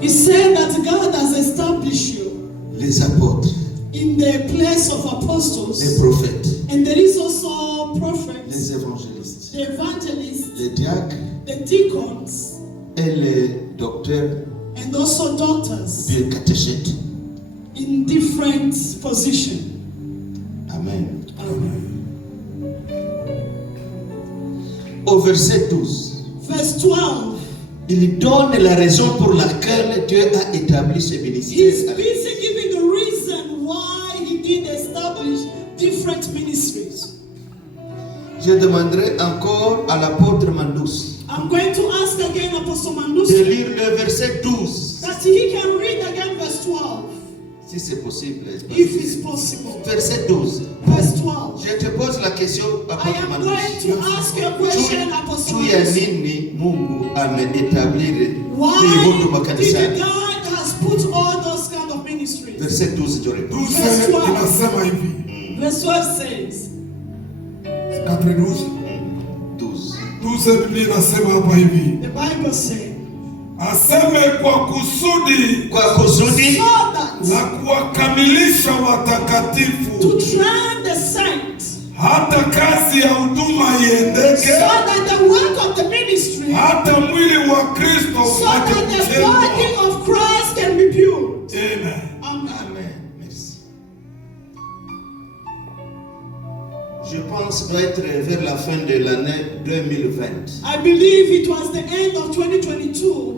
He said that God has established you les apôtres, in the place of les apostles, prophètes, and there is also prophets, les évangélistes, the evangelists, les diacres the deacons, et les docteurs, and also doctors bien catéchètes. in different positions. Amen. Amen. Au verset 12, Verse 12. il donne la raison pour laquelle Dieu a établi ce He's ministère. busy giving the reason why he did establish different ministries. Je demanderai encore à l'apôtre Mandus I'm going to ask again Apostle de Mandus lire le verset 12, that he can read again verse 12, si c'est possible. if it's possible. Verset 12. Verse 12. Je te pose la question, I apôtre am Mandus. going to ask you a question, Apostle Tu ya Mandus. nini Mungu ametablir Why vilivyondo makanisa? did God has put all those kind of ministries? Verset 12 ndio réponse. 12 inasema hivi. Verse 12 says, 12. 12. 12 Biblia inasema hapa hivi. the Bible says, Aseme kwa kusudi Kwa kusudi so that la kuwakamilisha watakatifu, to train the saints, hata kazi ya huduma iendeke, so that the work of the ministry, hata mwili wa Kristo so upate that the kujengwa. body of Christ can be built. Amen. Amen. Amen. Merci. Je pense que doit être vers la fin de l'année 2020 I believe it was the end of 2022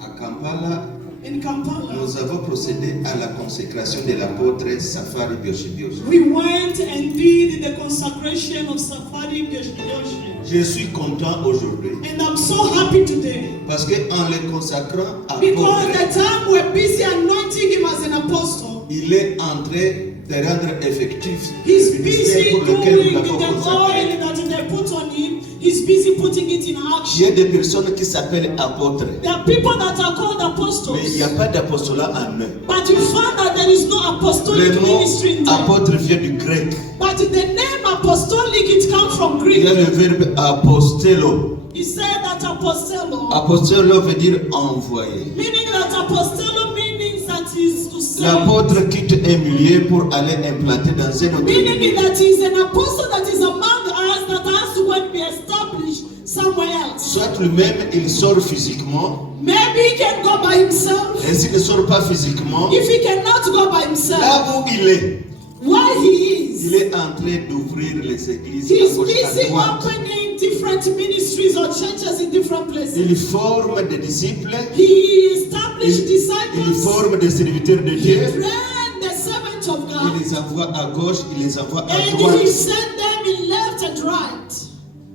à Kampala. in Kampala. Nous avons procédé à la consécration de l'apôtre Safari Bioshibios. We went and did the consecration of Safari Bioshibioshe. Je suis content aujourd'hui And I'm so happy today parce qu'en le consacrant because apôtre, the time we're busy anointing him as an apostle, il est en train de rendre effectif he's le busy ministère pour doing lequel nous the l'avons oil consacré. that they put on him. He's busy putting it in Il y a action. des personnes qui s'appellent apôtres, There are people that are called mais il n'y apostles, a pas d'apostolat en eux. but you find that there is no apostolic Le mot ministry in them. apôtre vient du grec. But the name apostolic, it comes from Il y a Greek. le verbe apostello. He said that apostolo, Apostello veut dire envoyé. meaning that apostolo means that is to send. L'apôtre quitte un milieu pour aller implanter dans un autre Meaning milieu. that he is an apostle that is among us that has to go and be established somewhere else. Soit lui-même, il sort physiquement, Maybe he can go by himself. et s'il ne sort pas physiquement, If he cannot go by himself, là où il est where he is, en train d'ouvrir les églises he à is gauche à busy droite. opening different ministries or churches in different places. Il forme des disciples, He established il disciples. forme des serviteurs de He Dieu, trained the servants of il God. les envoie à gauche, il les envoie à And he droite. sent them in left and right.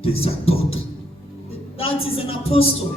Des apôtres. That is an apostle.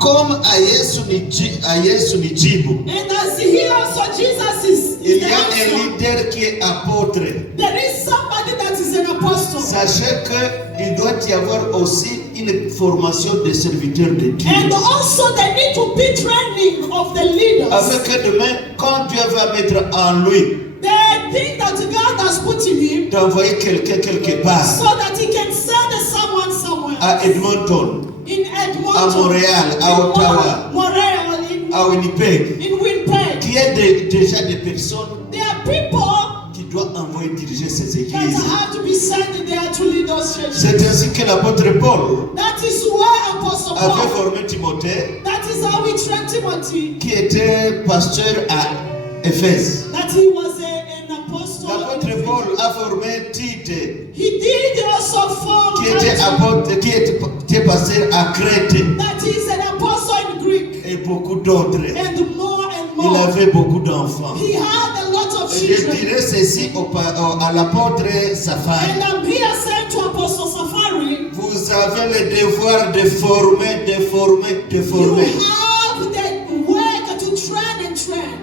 Comme à Yesu ni jibu, And as here also Jesus is il the y a un answer. leader qui est apôtre. There is somebody that is an apostle. Sachez qu'il doit y avoir aussi une formation des serviteurs de Dieu. And also they need to be training of the leaders. Afin que demain, quand Dieu va mettre en lui The thing that God has put in him d'envoyer quelqu'un quelque part, so that he can send someone somewhere. à Edmonton, In Edmonton. à Montréal, à in Ottawa, Montreal. à Winnipeg, In Winnipeg. qu'il y ait déjà des personnes There are people qui doivent envoyer diriger ces that églises. have to be sent there to lead those churches. C'est ainsi que l'apôtre Paul That is why Apostle avait Paul, formé Timothée, that is how we trained Timothy, qui était pasteur à Éphèse. that he was an apostle. L'apôtre Paul a formé Tite, He did also form qui était apôtre, qui était pasteur à Crète, that is an apostle in Greek, et beaucoup d'autres. and more and Il more. avait beaucoup d'enfants. He had a lot of Et je children. dirais ceci à l'apôtre Safari. And I'm here saying to Apostle Safari, Vous avez le devoir de former, de former, de you former. have the work to train and train.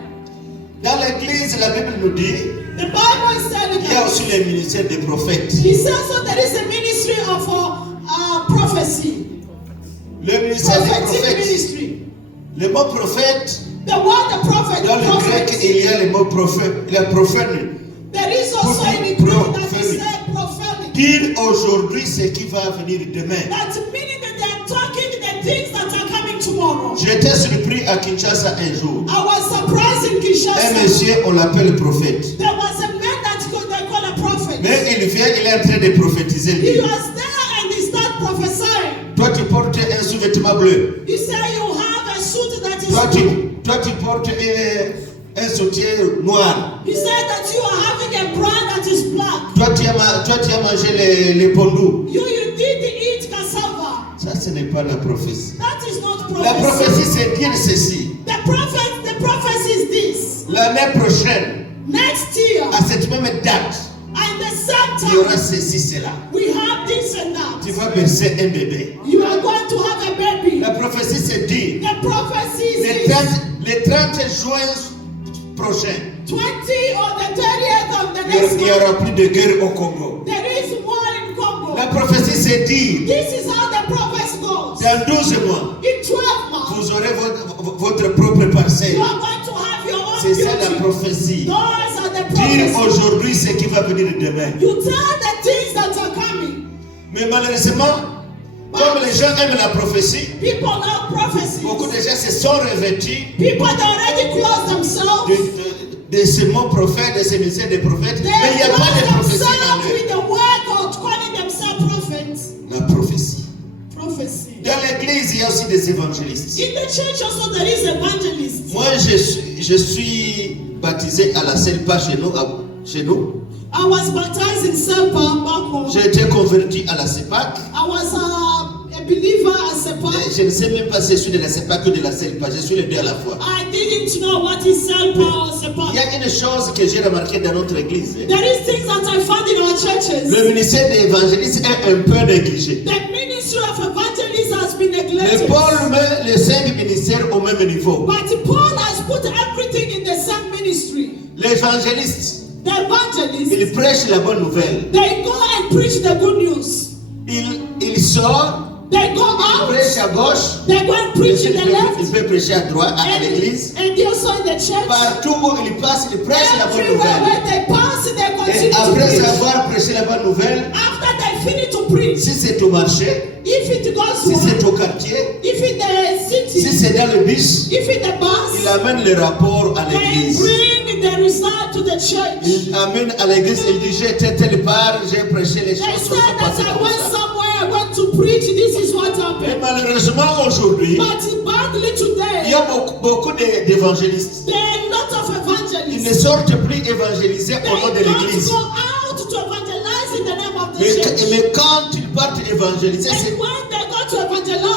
Dans l'église, la Bible nous dit, The Bible is telling il y a us. aussi le ministère des prophètes. He says that there is a ministry of prophecy, Le ministère des prophetic prophètes. ministry. Le mot prophète, The word the prophet, dans le grec, prophet. il y a le mot prophète, il y a prophète. There is also in the Greek that is said prophetic. Dire aujourd'hui ce qui va venir demain. That meaning that they are talking the things that are coming tomorrow. J'étais surpris à Kinshasa un jour. I was surprised in Un Kinshasa. monsieur, on l'appelle prophète. There was a man that they call a prophet. Mais il vient, il est en train de prophétiser. He Lui. was there and he started prophesying. Toi, tu portes un sous-vêtement bleu. He said you have a suit that is Toi, blue. tu portes un soutien noir. He said that you are having a brand that is black. Toi, tu as mangé les pondous. You did eat cassava. Ça, ce n'est pas la prophétie. That is not La prophecy. prophétie, c'est dire ceci. The prophecy is this. L'année prochaine, Next year, à cette même date, and the same il y aura time, ceci, cela. we have this and Tu that. vas bercer un bébé. You are going to have a baby. La prophétie, c'est dire. The prophecy Le is 30, this. le 30 juin prochain, 20 or the 30th of the il next n'y month, aura plus de guerre au Congo. there is war in Congo. La prophétie, c'est dire. This is how the prophecy goes. Dans 12 mois, In 12 months, vous aurez votre propre parcelle. you are going to have your own C'est ça la beauty. prophétie. Those are the Dire prophecies. aujourd'hui ce qui va venir demain. You tell the things that are coming. Mais malheureusement, comme les gens aiment la prophétie, People love prophecies. beaucoup de gens se sont revêtus People that already close themselves. de ce mot prophète, de ce ministère de prophète. They Mais il n'y a pas de close prophétie en themselves eux. with the word of calling themselves prophets. La prophétie. Prophecy. Dans l'église, il y a aussi des évangélistes. In the church also there is evangelists. Moi, je suis baptisé à la CELPA chez nous. I was baptized in Selpa back home. J'ai été converti à la CEPAC. I was a believer at Selpa. Je ne sais même pas si je suis de la CEPAC ou de la CELPA. Je suis les deux à la fois. I didn't know what is Selpa or Il y Selpa. a une chose que j'ai remarqué dans notre église. There is things that I found in our churches. Le ministère d'évangéliste est un peu négligé. The ministry of evangelism has been Mais neglected. Paul met les 5 ministères au même niveau. But Paul has put everything in the same ministry. L'évangéliste, The evangelists, il prêche la bonne nouvelle. they go and preach the good news. Il sort, They go il out, prêche à gauche, they go and preach in the il left, peut prêcher à droite, à l'église. and also in the church. Partout où il passe, il prêche la bonne Everywhere nouvelle. where they pass, they Et continue to après preach. avoir prêché la bonne nouvelle, After they finish to preach, si c'est au marché, if it goes si c'est well, au quartier, if in the si city, c'est dans le bus, if in the il bus, amène le rapport à they l'église. bring the result to the church. Il amène à l'église, il dit j'étais telle part, j'ai prêché les They choses said sont that passées I comme went ça. somewhere, I went to preach, this is what Mais happened. malheureusement aujourd'hui, But badly il today, y a beaucoup d'évangélistes. there are a lot of Ils ne evangelists. sortent plus évangéliser They au nom de don't l'église. go out to evangelize in the name of the Mais, church. mais quand ils partent évangéliser, And when they go to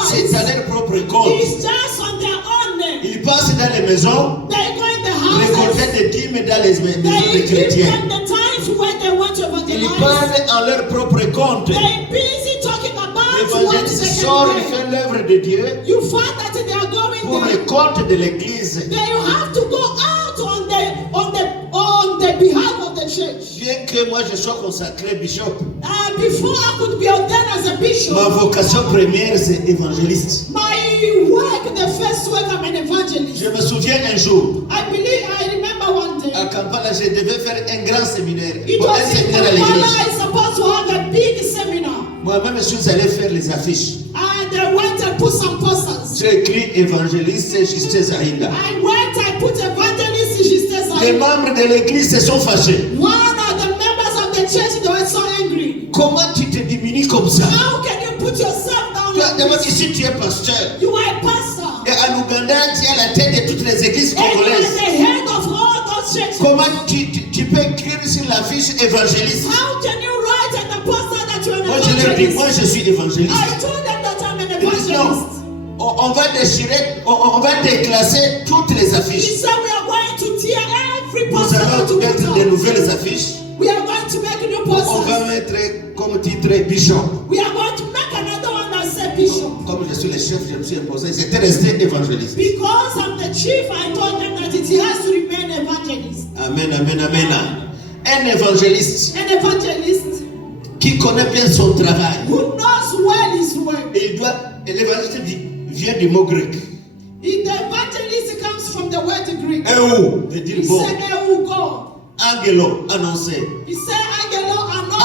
c'est evangelize, à leur propre compte. it's just on their own name. Ils passent dans les maisons, They go in the houses, récolter des dîmes dans les maisons they des give chrétiens. them the time when they want to Ils evangelize. parlent en leur propre compte. They're busy talking about what L'évangéliste they sort, can il do. fait l'œuvre de Dieu You find that they are going pour there. le compte de l'église. Then you have to go out on the behalf of the church. Bien que moi je sois consacré bishop, Before I could be ordained as a ma bishop, vocation première c'est évangéliste. my work, the first work, I'm an evangelist. Je me souviens un jour, I remember one day. à Kampala, je devais faire un grand séminaire. It Bon, was un in séminaire à Kampala, l'église. I supposed to have a big seminar. Moi-même, je suis allé faire les affiches. And I went and put some posters. J'ai écrit évangéliste Justin Zahinda. I went and put evangelist Justin Les Zahinda. membres de l'église se sont fâchés. One of the members of the church, they were so angry. Comment tu te diminues comme ça? How can you put yourself down Toi, like d'abord, this? ici, tu es pasteur. You are a pastor. Et en Ouganda, tu es à la tête de toutes les églises And you are congolaises. the head of all those churches. Comment tu peux écrire sur l'affiche évangéliste? How can you write in the poster that you're an Moi, je leur dis, evangelist? moi, je suis évangéliste. I told them that I'm an Ils disent, non, evangelist. on va déchirer, on va déclasser toutes les He affiches. said we are going to tear every Nous poster allons to mettre put de out. nouvelles affiches. We are going to make new On va posters. mettre comme titre Bishop. We are going to make another one that says bishop. Comme je suis le chef, je me suis imposé. J'étais resté évangéliste. Because I'm the chief, I told them that it has to remain evangelist. Amen, amen, amen. Un évangéliste An evangelist qui connaît bien son travail. who knows well his work. Et l'évangéliste vient du mot grec. The evangelist comes from the word Greek. Eou veut He dire bon. said, "Oh God." Angelo, annoncer. He said, "Angelo,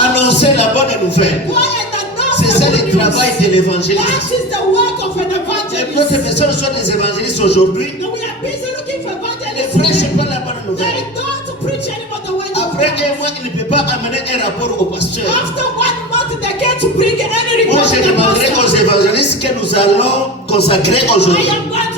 Annoncer la bonne nouvelle. go and announce C'est ça the le good news." travail de l'évangéliste. That is the work of an evangelist. evangelists. d'autres personnes sont des évangélistes aujourd'hui. And we are busy looking for Ne evangelists. prêchent pas la bonne nouvelle. They don't preach anymore the word of Après God. un mois, il ne peut pas amener un rapport au pasteur. After 1 month, they get to bring any Moi, report je to the demanderai pastor. aux évangélistes que nous allons consacrer I aujourd'hui. am going